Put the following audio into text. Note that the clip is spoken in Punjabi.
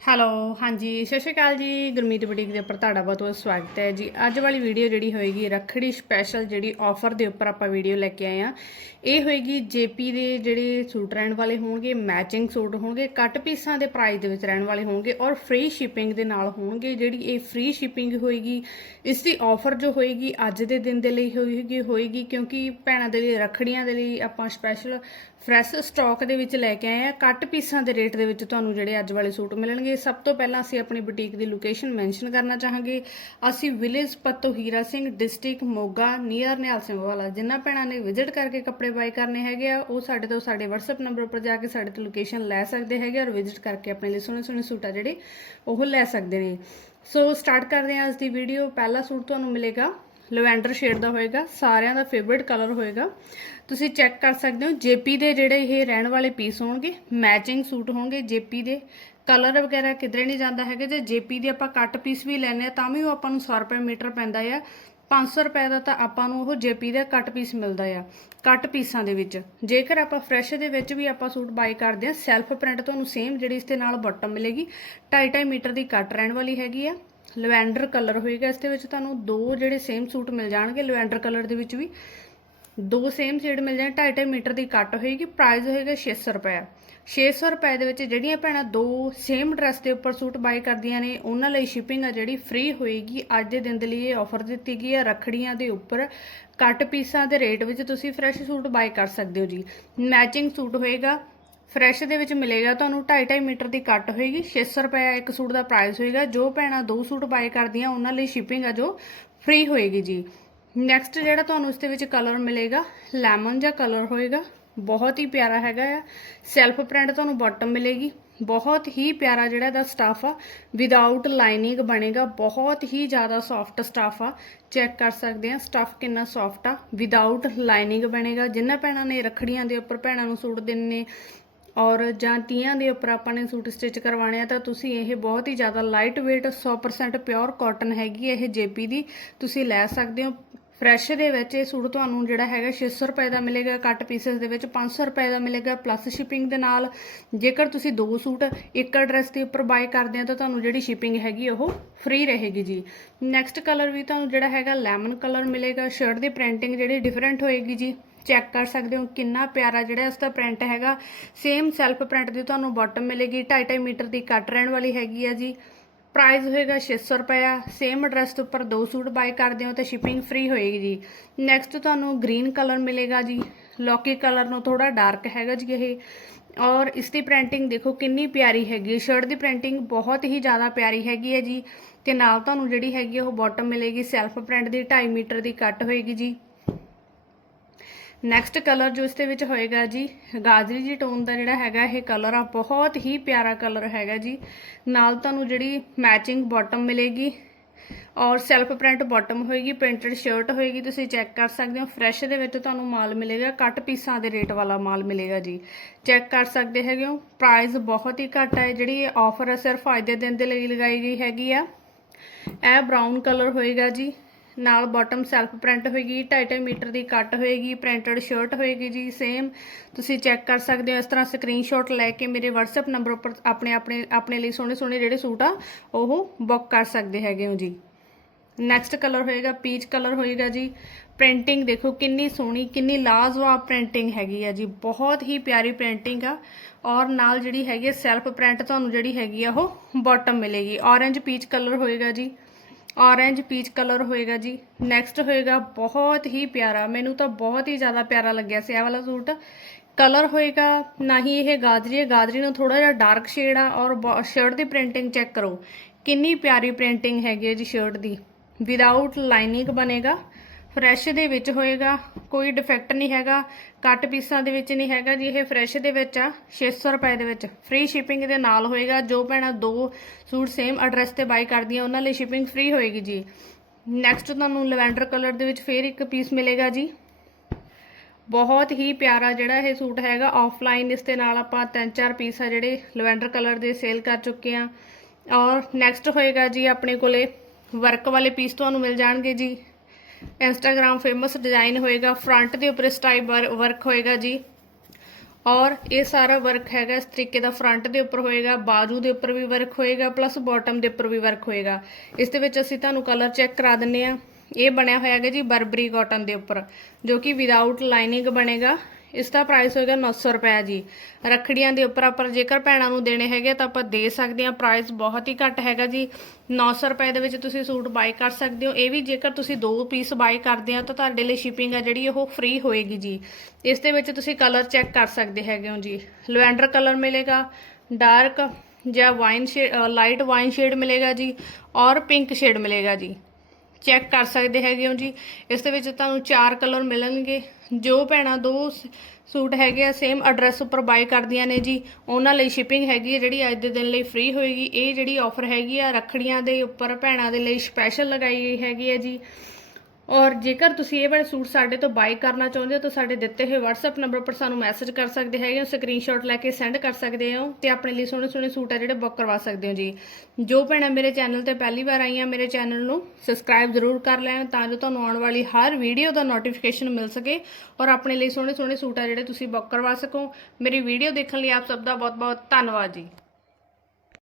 ਹੈਲੋ, ਹਾਂਜੀ, ਸਤਿ ਸ਼੍ਰੀ ਅਕਾਲ ਜੀ। ਗੁਰਮੀਤ ਬੁਟੀਕ ਦੇ ਉੱਪਰ ਤੁਹਾਡਾ ਬਹੁਤ ਬਹੁਤ ਸਵਾਗਤ ਹੈ ਜੀ। ਅੱਜ ਵਾਲੀ ਵੀਡੀਓ ਜਿਹੜੀ ਹੋਏਗੀ, ਰੱਖੜੀ ਸਪੈਸ਼ਲ ਜਿਹੜੀ ਆਫਰ ਦੇ ਉੱਪਰ ਆਪਾਂ ਵੀਡੀਓ ਲੈ ਕੇ ਆਏ ਆ ਇਹ ਹੋਏਗੀ ਜੇਪੀ ਦੇ ਜਿਹੜੇ ਸੂਟ ਰਹਿਣ ਵਾਲੇ ਹੋਣਗੇ ਮੈਚਿੰਗ ਸੂਟ ਹੋਣਗੇ ਕੱਟ ਪੀਸਾਂ ਦੇ ਪ੍ਰਾਈਸ ਦੇ ਵਿੱਚ ਰਹਿਣ ਵਾਲੇ ਹੋਣਗੇ ਔਰ ਫ੍ਰੀ ਸ਼ਿਪਿੰਗ ਦੇ ਨਾਲ ਹੋਣਗੇ। ਜਿਹੜੀ ਇਹ ਫ੍ਰੀ ਸ਼ਿਪਿੰਗ ਹੋਏਗੀ ਇਸ ਦੀ ਆਫਰ ਜੋ ਹੋਏਗੀ ਅੱਜ ਦੇ ਦਿਨ ਦੇ ਲਈ ਹੋਏਗੀ ਹੋਏਗੀ ਕਿਉਂਕਿ ਭੈਣਾਂ ਦੇ ਲਈ, ਰੱਖੜੀਆਂ ਦੇ ਲਈ ਆਪਾਂ ਸਪੈਸ਼ਲ ਫਰੈਸ਼ ਸਟਾਕ ਦੇ ਵਿੱਚ ਲੈ ਕੇ ਆਏ ਆ ਕੱਟ ਪੀਸਾਂ ਦੇ ਰੇਟ ਦੇ ਵਿੱਚ ਤੁਹਾਨੂੰ ਜਿਹੜੇ ਅੱਜ ਵਾਲੇ ਸੂਟ ਮਿਲਣਗੇ। ਸਭ ਤੋਂ ਪਹਿਲਾਂ ਅਸੀਂ ਆਪਣੀ ਬੁਟੀਕ ਦੀ ਲੋਕੇਸ਼ਨ ਮੈਂਸ਼ਨ ਕਰਨਾ ਚਾਹਾਂਗੇ। ਅਸੀਂ village Patto Hira Singh district Moga near Nihal Singh Wala. ਜਿਨ੍ਹਾਂ ਭੈਣਾਂ ਨੇ ਵਿਜ਼ਿਟ ਕਰਕੇ ਕੱਪੜੇ ਬਾਈ ਕਰਨੇ ਹੈਗੇ ਆ, ਉਹ ਸਾਡੇ ਤੋਂ ਸਾਡੇ WhatsApp ਨੰਬਰ ਉੱਪਰ ਜਾ ਕੇ ਸਾਡੇ ਤੋਂ ਲੋਕੇਸ਼ਨ ਲੈ ਸਕਦੇ ਹੈਗੇ ਔਰ ਵਿਜ਼ਿਟ ਕਰਕੇ ਆਪਣੇ ਲਈ ਸੋਹਣੇ ਸੋਹਣੇ ਸੂਟ ਆ ਜਿਹੜੇ ਉਹ ਲੈ ਸਕਦੇ ਨੇ। ਸੋ ਸਟਾਰਟ ਕਰਦੇ ਹਾਂ ਅੱਜ ਦੀ ਵੀਡੀਓ ਪਹਿਲਾ ਸੂਟ ਤੁਹਾਨੂੰ ਮਿਲੇਗਾ, ਲਵੈਂਡਰ ਸ਼ੇਡ ਦਾ ਹੋਏਗਾ, ਸਾਰਿਆਂ ਦਾ ਫੇਵਰਿਟ ਕਲਰ ਹੋਏਗਾ। ਤੁਸੀਂ ਚੈੱਕ ਕਰ ਸਕਦੇ ਹੋ, ਜੇਪੀ ਦੇ ਜਿਹੜੇ ਇਹ ਰਹਿਣ ਵਾਲੇ ਪੀਸ ਹੋਣਗੇ ਮੈਚਿੰਗ ਸੂਟ ਹੋਣਗੇ ਜੇਪੀ ਦੇ। ਕਲਰ ਵਗੈਰਾ ਕਿਧਰੇ ਨਹੀਂ ਜਾਂਦਾ ਹੈਗਾ, ਜੇ ਜੇਪੀ ਦੀ ਆਪਾਂ ਕੱਟ ਪੀਸ ਵੀ ਲੈਨੇ ਆ ਤਾਂ ਵੀ ਉਹ ਆਪਾਂ ਨੂੰ 100 ਰੁਪਏ ਮੀਟਰ ਪੈਂਦਾ ਆ। 500 ਰੁਪਏ ਦਾ ਤਾਂ ਆਪਾਂ ਨੂੰ ਉਹ ਜੇਪੀ ਦਾ ਕੱਟ ਪੀਸ ਮਿਲਦਾ ਆ, ਕੱਟ ਪੀਸਾਂ ਦੇ ਵਿੱਚ। ਜੇਕਰ ਆਪਾਂ ਫਰੈਸ਼ ਦੇ ਵਿੱਚ ਵੀ ਆਪਾਂ ਸੂਟ ਬਾਈ ਕਰਦੇ ਆ ਸੈਲਫ ਪ੍ਰਿੰਟ ਤੁਹਾਨੂੰ ਸੇਮ ਜਿਹੜੀ ਇਸ ਦੇ ਨਾਲ ਬਾਟਮ ਮਿਲੇਗੀ। 2.5 ਮੀਟਰ ਦੀ ਕੱਟ ਰਹਿਣ ਵਾਲੀ ਹੈਗੀ ਆ। ਲਵੈਂਡਰ ਕਲਰ ਹੋਏਗਾ ਇਸ ਦੇ ਵਿੱਚ ਤੁਹਾਨੂੰ ਦੋ ਜਿਹੜੇ ਸੇਮ ਸੂਟ ਮਿਲ ਜਾਣਗੇ ਲਵੈਂਡਰ ਕਲਰ ਦੇ ਵਿੱਚ ਵੀ। ਦੋ ਸੇਮ ਸ਼ੇਡ ਮਿਲ ਜਾਣ 2.5 ਮੀਟਰ ਦੀ ਕੱਟ ਹੋਏਗੀ ਪ੍ਰਾਈਸ ਹੋਏਗਾ 600 ਰੁਪਏ। 600 ਰੁਪਏ ਦੇ ਵਿੱਚ ਜਿਹੜੀਆਂ ਭੈਣਾਂ ਦੋ ਸੇਮ ਡਰੈਸ ਦੇ ਉੱਪਰ ਸੂਟ ਬਾਈ ਕਰਦੀਆਂ ਨੇ, ਉਹਨਾਂ ਲਈ ਸ਼ਿਪਿੰਗ ਆ ਜਿਹੜੀ ਫ੍ਰੀ ਹੋਏਗੀ। ਅੱਜ ਦੇ ਦਿਨ ਦੇ ਲਈ ਇਹ ਆਫਰ ਦਿੱਤੀ ਗਈ ਹੈ ਰੱਖੜੀਆਂ ਦੇ ਉੱਪਰ। ਕੱਟ ਪੀਸਾਂ ਦੇ ਰੇਟ ਵਿੱਚ ਤੁਸੀਂ ਫਰੈਸ਼ ਸੂਟ ਬਾਈ ਕਰ ਸਕਦੇ ਹੋ ਜੀ। ਮੈਚਿੰਗ ਸੂਟ ਹੋਏਗਾ ਫਰੈਸ਼ ਦੇ ਵਿੱਚ ਮਿਲੇਗਾ ਤੁਹਾਨੂੰ 2.5 ਮੀਟਰ ਦੀ ਕੱਟ ਹੋਏਗੀ 600 ਰੁਪਏ ਇੱਕ ਸੂਟ ਦਾ ਪ੍ਰਾਈਸ ਹੋਏਗਾ। ਜੋ ਭੈਣਾਂ ਦੋ ਸੂਟ ਬਾਈ ਕਰਦੀਆਂ, ਉਹਨਾਂ ਲਈ ਸ਼ਿਪਿੰਗ ਆ ਜੋ ਫ੍ਰੀ ਹੋਏਗੀ ਜੀ। ਨੈਕਸਟ ਜਿਹੜਾ ਤੁਹਾਨੂੰ ਇਸ ਦੇ ਵਿੱਚ ਕਲਰ ਮਿਲੇਗਾ ਲੈਮਨ ਜਾਂ ਕਲਰ ਹੋਏਗਾ। ਬਹੁਤ ਹੀ ਪਿਆਰਾ ਹੈਗਾ ਆ। ਸੈਲਫ ਪ੍ਰਿੰਟ ਤੁਹਾਨੂੰ ਬਾਟਮ ਮਿਲੇਗੀ। ਬਹੁਤ ਹੀ ਪਿਆਰਾ ਜਿਹੜਾ ਇਹਦਾ ਸਟਾਫ ਆ ਵਿਦਆਊਟ ਲਾਈਨਿੰਗ ਬਣੇਗਾ। ਬਹੁਤ ਹੀ ਜ਼ਿਆਦਾ ਸੌਫਟ ਸਟਾਫ ਆ। ਚੈੱਕ ਕਰ ਸਕਦੇ ਆ ਸਟਾਫ ਕਿੰਨਾ ਸੌਫਟ ਆ। ਵਿਦਆਊਟ ਲਾਈਨਿੰਗ ਬਣੇਗਾ। ਜਿਨ੍ਹਾਂ ਭੈਣਾਂ ਨੇ ਰੱਖੜੀਆਂ ਦੇ ਉੱਪਰ ਭੈਣਾਂ ਨੂੰ ਸੂਟ ਦੇਣੇ ਔਰ ਜਾਂ ਤੀਆਂ ਦੇ ਉੱਪਰ ਆਪਾਂ ਨੇ ਸੂਟ ਸਟਿਚ ਕਰਵਾਉਣੇ ਆ, ਤਾਂ ਤੁਸੀਂ ਇਹ ਬਹੁਤ ਹੀ ਜ਼ਿਆਦਾ ਲਾਈਟ weight 100% ਪਿਓਰ ਕਾਟਨ ਹੈਗੀ ਹੈ ਇਹ ਜੇਪੀ ਦੀ। ਤੁਸੀਂ ਲੈ ਸਕਦੇ ਹੋ। ਫਰੈਸ਼ ਦੇ ਵਿੱਚ ਇਹ ਸੂਟ ਤੁਹਾਨੂੰ ਜਿਹੜਾ ਹੈਗਾ 600 ਰੁਪਏ ਦਾ ਮਿਲੇਗਾ, ਕੱਟ ਪੀਸਸ ਦੇ ਵਿੱਚ 500 ਰੁਪਏ ਦਾ ਮਿਲੇਗਾ ਪਲੱਸ ਸ਼ਿਪਿੰਗ ਦੇ ਨਾਲ। ਜੇਕਰ ਤੁਸੀਂ ਦੋ ਸੂਟ ਇੱਕ ਐਡਰੈਸ ਦੇ ਉੱਪਰ ਬਾਈ ਕਰਦੇ ਆ ਤਾਂ ਤੁਹਾਨੂੰ ਜਿਹੜੀ ਸ਼ਿਪਿੰਗ ਹੈਗੀ ਉਹ ਫ੍ਰੀ ਰਹੇਗੀ ਜੀ। ਨੈਕਸਟ ਕਲਰ ਵੀ ਤੁਹਾਨੂੰ ਜਿਹੜਾ ਹੈਗਾ ਲੈਮਨ ਕਲਰ ਮਿਲੇਗਾ। ਸ਼ਰਟ ਦੀ ਪ੍ਰਿੰਟਿੰਗ ਜਿਹੜੀ ਡਿਫਰੈਂਟ ਹੋਏਗੀ ਜੀ। ਚੈੱਕ ਕਰ ਸਕਦੇ ਹੋ ਕਿੰਨਾ ਪਿਆਰਾ ਜਿਹੜਾ ਇਸ ਦਾ ਪ੍ਰਿੰਟ ਹੈਗਾ। ਸੇਮ ਸੈਲਫ ਪ੍ਰਿੰਟ ਦੀ ਤੁਹਾਨੂੰ ਬਾਟਮ ਮਿਲੇਗੀ। 2.5 ਮੀਟਰ ਦੀ ਕੱਟ ਰਹਿਣ ਵਾਲੀ ਹੈਗੀ ਆ ਜੀ। ਪ੍ਰਾਈਸ ਹੋਏਗਾ 600 ਰੁਪਇਆ ਸੇਮ ਐਡਰੈਸ ਦੇ ਉੱਪਰ ਦੋ ਸੂਟ ਬਾਈ ਕਰਦੇ ਹੋ ਤਾਂ ਸ਼ਿਪਿੰਗ ਫ੍ਰੀ ਹੋਏਗੀ ਜੀ। ਨੈਕਸਟ ਤੁਹਾਨੂੰ ਗ੍ਰੀਨ ਕਲਰ ਮਿਲੇਗਾ ਜੀ। ਲੋਕੀ ਕਲਰ ਨੂੰ ਥੋੜਾ ਡਾਰਕ ਹੈਗਾ ਜੀ ਇਹ। ਔਰ ਇਸ ਦੀ ਪ੍ਰਿੰਟਿੰਗ ਦੇਖੋ ਕਿੰਨੀ ਪਿਆਰੀ ਹੈਗੀ ਸ਼ਰਟ ਦੀ ਪ੍ਰਿੰਟਿੰਗ ਬਹੁਤ ਹੀ ਜ਼ਿਆਦਾ ਪਿਆਰੀ ਹੈਗੀ ਹੈ ਜੀ। ਤੇ ਨਾਲ ਤੁਹਾਨੂੰ ਜਿਹੜੀ ਹੈਗੀ ਉਹ ਬਾਟਮ ਮਿਲੇਗੀ। ਸੈਲਫ ਪ੍ਰਿੰਟ ਦੀ 2.5 ਮੀਟਰ ਦੀ ਕੱਟ ਹੋਏਗੀ ਜੀ। ਨੈਕਸਟ ਕਲਰ ਜੋ ਇਸ ਦੇ ਵਿੱਚ ਹੋਏਗਾ ਜੀ, ਗਾਜਰੀ ਜੀ ਟੋਨ ਦਾ ਜਿਹੜਾ ਹੈਗਾ ਇਹ ਕਲਰ ਆ, ਬਹੁਤ ਹੀ ਪਿਆਰਾ ਕਲਰ ਹੈਗਾ ਜੀ। ਨਾਲ ਤੁਹਾਨੂੰ ਜਿਹੜੀ ਮੈਚਿੰਗ ਬਾਟਮ ਮਿਲੇਗੀ ਔਰ ਸੈਲਫ ਪ੍ਰਿੰਟ ਬਾਟਮ ਹੋਏਗੀ ਪ੍ਰਿੰਟਡ ਸ਼ਰਟ ਹੋਏਗੀ, ਤੁਸੀਂ ਚੈੱਕ ਕਰ ਸਕਦੇ ਹੋ। ਫਰੈਸ਼ ਦੇ ਵਿੱਚ ਤੁਹਾਨੂੰ ਮਾਲ ਮਿਲੇਗਾ ਕੱਟ ਪੀਸਾਂ ਦੇ ਰੇਟ ਵਾਲਾ ਮਾਲ ਮਿਲੇਗਾ ਜੀ। ਚੈੱਕ ਕਰ ਸਕਦੇ ਹੈਗੇ ਹੋ ਪ੍ਰਾਈਸ ਬਹੁਤ ਹੀ ਘੱਟ ਹੈ ਜਿਹੜੀ ਇਹ ਆਫਰ ਹੈ ਸਿਰਫ ਦੇ ਦਿਨ ਦੇ ਲਈ ਲਗਾਈ ਗਈ ਹੈਗੀ ਆ। ਇਹ ਬ੍ਰਾਊਨ ਕਲਰ ਹੋਏਗਾ ਜੀ। ਨਾਲ ਬਾਟਮ ਸੈਲਫ ਪ੍ਰਿੰਟ ਹੋਏਗੀ 2.5 ਮੀਟਰ ਦੀ ਕੱਟ ਹੋਏਗੀ ਪ੍ਰਿੰਟਡ ਸ਼ਰਟ ਹੋਏਗੀ ਜੀ ਸੇਮ ਤੁਸੀਂ ਚੈੱਕ ਕਰ ਸਕਦੇ ਹੋ, ਇਸ ਤਰ੍ਹਾਂ ਸਕਰੀਨਸ਼ਾਟ ਲੈ ਕੇ ਮੇਰੇ WhatsApp ਨੰਬਰ ਉੱਪਰ ਆਪਣੇ ਆਪਣੇ ਆਪਣੇ ਲਈ ਸੋਹਣੇ ਸੋਹਣੇ ਜਿਹੜੇ ਸੂਟ ਆ, ਉਹ ਬੁੱਕ ਕਰ ਸਕਦੇ ਹੈਗੇ ਹੋ ਜੀ। ਨੈਕਸਟ ਕਲਰ ਹੋਏਗਾ ਪੀਚ ਕਲਰ ਹੋਏਗਾ ਜੀ। ਪ੍ਰਿੰਟਿੰਗ ਦੇਖੋ, ਕਿੰਨੀ ਸੋਹਣੀ, ਕਿੰਨੀ ਲਾਜਵਾਬ ਪ੍ਰਿੰਟਿੰਗ ਹੈਗੀ ਆ ਜੀ। ਬਹੁਤ ਹੀ ਪਿਆਰੀ ਪ੍ਰਿੰਟਿੰਗ ਆ। ਔਰ ਨਾਲ ਜਿਹੜੀ ਹੈਗੀ ਸੈਲਫ ਪ੍ਰਿੰਟ ਤੁਹਾਨੂੰ ਜਿਹੜੀ ਹੈਗੀ ਆ ਉਹ ਬਾਟਮ ਮਿਲੇਗੀ। ਔਰੇਂਜ ਪੀਚ ਕਲਰ ਹੋਏਗਾ ਜੀ। ਔਰੇਂਜ ਪੀਚ ਕਲਰ ਹੋਏਗਾ ਜੀ। ਨੈਕਸਟ ਹੋਏਗਾ ਬਹੁਤ ਹੀ ਪਿਆਰਾ। ਮੈਨੂੰ ਤਾਂ ਬਹੁਤ ਹੀ ਜ਼ਿਆਦਾ ਪਿਆਰਾ ਲੱਗਿਆ ਸੀ ਇਹ ਵਾਲਾ ਸੂਟ। ਕਲਰ ਹੋਏਗਾ, ਨਾ ਹੀ ਇਹ ਗਾਜਰੀ ਹੈ। ਗਾਜਰੀ ਨੂੰ ਥੋੜਾ ਜਿਹਾ ਡਾਰਕ ਸ਼ੇਡ ਆ ਔਰ ਸ਼ਰਟ ਦੀ ਪ੍ਰਿੰਟਿੰਗ ਚੈੱਕ ਕਰੋ। ਕਿੰਨੀ ਪਿਆਰੀ ਪ੍ਰਿੰਟਿੰਗ ਹੈਗੀ ਹੈ ਜੀ ਸ਼ਰਟ ਦੀ। ਵਿਦਆਊਟ ਲਾਈਨਿੰਗ ਬਣੇਗਾ। ਫਰੈਸ਼ ਦੇ ਵਿੱਚ ਹੋਏਗਾ, ਕੋਈ ਡਿਫੈਕਟ ਨਹੀਂ ਹੈਗਾ ਕੱਟ ਪੀਸਾਂ ਦੇ ਵਿੱਚ ਨਹੀਂ ਹੈਗਾ ਜੀ, ਇਹ ਫਰੈਸ਼ ਦੇ ਵਿੱਚ ਆ 600 ਰੁਪਏ ਦੇ ਵਿੱਚ। ਫ੍ਰੀ ਸ਼ਿਪਿੰਗ ਦੇ ਨਾਲ ਹੋਏਗਾ, ਜੋ ਭੈਣਾਂ ਦੋ ਸੂਟ ਸੇਮ ਐਡਰੈਸ ਤੇ ਬਾਈ ਕਰਦੀਆਂ, ਉਹਨਾਂ ਲਈ ਸ਼ਿਪਿੰਗ ਫ੍ਰੀ ਹੋਏਗੀ ਜੀ। ਨੈਕਸਟ ਤੁਹਾਨੂੰ ਲਵੈਂਡਰ ਕਲਰ ਦੇ ਵਿੱਚ ਫੇਰ ਇੱਕ ਪੀਸ ਮਿਲੇਗਾ ਜੀ। ਬਹੁਤ ਹੀ ਪਿਆਰਾ ਜਿਹੜਾ ਇਹ ਸੂਟ ਹੈਗਾ ਆਫਲਾਈਨ ਇਸ ਦੇ ਨਾਲ ਆਪਾਂ ਤਿੰਨ ਚਾਰ ਪੀਸ ਆ ਜਿਹੜੇ ਲਵੈਂਡਰ ਕਲਰ ਦੇ ਸੇਲ ਕਰ ਚੁੱਕੇ ਆ। ਔਰ ਨੈਕਸਟ ਹੋਏਗਾ ਜੀ ਆਪਣੇ ਕੋਲੇ ਵਰਕ ਵਾਲੇ ਪੀਸ ਤੁਹਾਨੂੰ ਮਿਲ ਜਾਣਗੇ ਜੀ। ਇੰਸਟਾਗ੍ਰam ਫੇਮਸ ਡਿਜ਼ਾਈਨ ਹੋਏਗਾ ਫਰੰਟ ਦੇ ਉੱਪਰ ਸਟਾਈਪ ਵਰਕ ਹੋਏਗਾ ਜੀ। ਔਰ ਇਹ ਸਾਰਾ ਵਰਕ ਹੈਗਾ, ਇਸ ਤਰੀਕੇ ਦਾ ਫਰੰਟ ਦੇ ਉੱਪਰ ਹੋਏਗਾ, ਬਾਜੂ ਦੇ ਉੱਪਰ ਵੀ ਵਰਕ ਹੋਏਗਾ ਪਲੱਸ ਬਾਟਮ ਦੇ ਉੱਪਰ ਵੀ ਵਰਕ ਹੋਏਗਾ। ਇਸ ਦੇ ਵਿੱਚ ਅਸੀਂ ਤੁਹਾਨੂੰ ਕਲਰ ਚੈੱਕ ਕਰਾ ਦਿੰਨੇ ਆ ਇਹ ਬਣਿਆ ਹੋਇਆ ਹੈਗਾ ਜੀ ਬਰਬਰੀ ਕਾਟਨ ਦੇ ਉੱਪਰ, ਜੋ ਕਿ ਵਿਦਆਊਟ ਲਾਈਨਿੰਗ ਬਣੇਗਾ। ਇਸ ਦਾ ਪ੍ਰਾਈਸ ਹੋਏਗਾ 900 ਰੁਪਏ ਜੀ। ਰੱਖੜੀਆਂ ਦੇ ਉੱਪਰ ਆਪਾਂ ਜੇਕਰ ਭੈਣਾਂ ਨੂੰ ਦੇਣੇ ਹੈਗੇ ਤਾਂ ਆਪਾਂ ਦੇ ਸਕਦੇ ਹਾਂ। ਪ੍ਰਾਈਸ ਬਹੁਤ ਹੀ ਘੱਟ ਹੈਗਾ ਜੀ। 900 ਰੁਪਏ ਦੇ ਵਿੱਚ ਤੁਸੀਂ ਸੂਟ ਬਾਈ ਕਰ ਸਕਦੇ ਹੋ। ਇਹ ਵੀ ਜੇਕਰ ਤੁਸੀਂ ਦੋ ਪੀਸ ਬਾਈ ਕਰਦੇ ਹੋ ਤਾਂ ਤੁਹਾਡੇ ਲਈ ਸ਼ਿਪਿੰਗ ਆ ਜਿਹੜੀ ਉਹ ਫ੍ਰੀ ਹੋਏਗੀ ਜੀ। ਇਸ ਦੇ ਵਿੱਚ ਤੁਸੀਂ ਕਲਰ ਚੈੱਕ ਕਰ ਸਕਦੇ ਹੈਗੇ ਹੋ ਜੀ। ਲਵੈਂਡਰ ਕਲਰ ਮਿਲੇਗਾ ਡਾਰਕ ਜਾਂ wine shade light wine shade ਮਿਲੇਗਾ ਜੀ ਔਰ ਪਿੰਕ ਸ਼ੇਡ ਮਿਲੇਗਾ ਜੀ। ਚੈੱਕ ਕਰ ਸਕਦੇ ਹੈਗੇ ਹੋ ਜੀ। ਇਸ ਦੇ ਵਿੱਚ ਤੁਹਾਨੂੰ ਚਾਰ ਕਲਰ ਮਿਲਣਗੇ। ਜੋ ਭੈਣਾਂ ਦੋ ਸੂਟ ਹੈਗੇ ਆ ਸੇਮ ਐਡਰੈਸ ਉੱਪਰ ਬਾਈ ਕਰਦੀਆਂ ਨੇ ਜੀ। ਉਹਨਾਂ ਲਈ ਸ਼ਿਪਿੰਗ ਹੈਗੀ ਹੈ ਜਿਹੜੀ ਅੱਜ ਦੇ ਦਿਨ ਲਈ ਫ੍ਰੀ ਹੋਏਗੀ। ਇਹ ਜਿਹੜੀ ਆਫਰ ਹੈਗੀ ਆ, ਰੱਖੜੀਆਂ ਦੇ ਉੱਪਰ ਭੈਣਾਂ ਦੇ ਲਈ ਸਪੈਸ਼ਲ ਲਗਾਈ ਗਈ ਹੈਗੀ ਹੈ ਜੀ। ਔਰ ਜੇਕਰ ਤੁਸੀਂ ਇਹ ਵਾਲੇ ਸੂਟ ਸਾਡੇ ਤੋਂ ਬਾਈ ਕਰਨਾ ਚਾਹੁੰਦੇ ਹੋ, ਤਾਂ ਸਾਡੇ ਦਿੱਤੇ ਹੋਏ WhatsApp ਨੰਬਰ ਪਰ ਸਾਨੂੰ ਮੈਸੇਜ ਕਰ ਸਕਦੇ ਹੈਗੇ ਹੋ ਸਕਰੀਨਸ਼ਾਟ ਲੈ ਕੇ ਸੈਂਡ ਕਰ ਸਕਦੇ ਹੋ ਤੇ ਆਪਣੇ ਲਈ ਸੋਹਣੇ ਸੋਹਣੇ ਸੂਟ ਆ ਜਿਹੜੇ ਬੁੱਕ ਕਰਵਾ ਸਕਦੇ ਹੋ ਜੀ। ਜੋ ਭੈਣਾਂ ਮੇਰੇ ਚੈਨਲ ਤੇ ਪਹਿਲੀ ਵਾਰ ਆਈਆਂ ਮੇਰੇ ਚੈਨਲ ਨੂੰ ਸਬਸਕ੍ਰਾਈਬ ਜ਼ਰੂਰ ਕਰ ਲੈਣ ਤਾਂ ਜੋ ਤੁਹਾਨੂੰ ਆਉਣ ਵਾਲੀ ਹਰ ਵੀਡੀਓ ਦਾ ਨੋਟੀਫਿਕੇਸ਼ਨ ਮਿਲ ਸਕੇ ਔਰ ਆਪਣੇ ਲਈ ਸੋਹਣੇ ਸੋਹਣੇ ਸੂਟ ਆ ਜਿਹੜੇ ਤੁਸੀਂ ਬੁੱਕ ਕਰਵਾ ਸਕੋ। ਮੇਰੀ ਵੀਡੀਓ ਦੇਖਣ ਲਈ ਆਪ ਸਭ ਦਾ ਬਹੁਤ ਬਹੁਤ ਧੰਨਵਾਦ ਜੀ।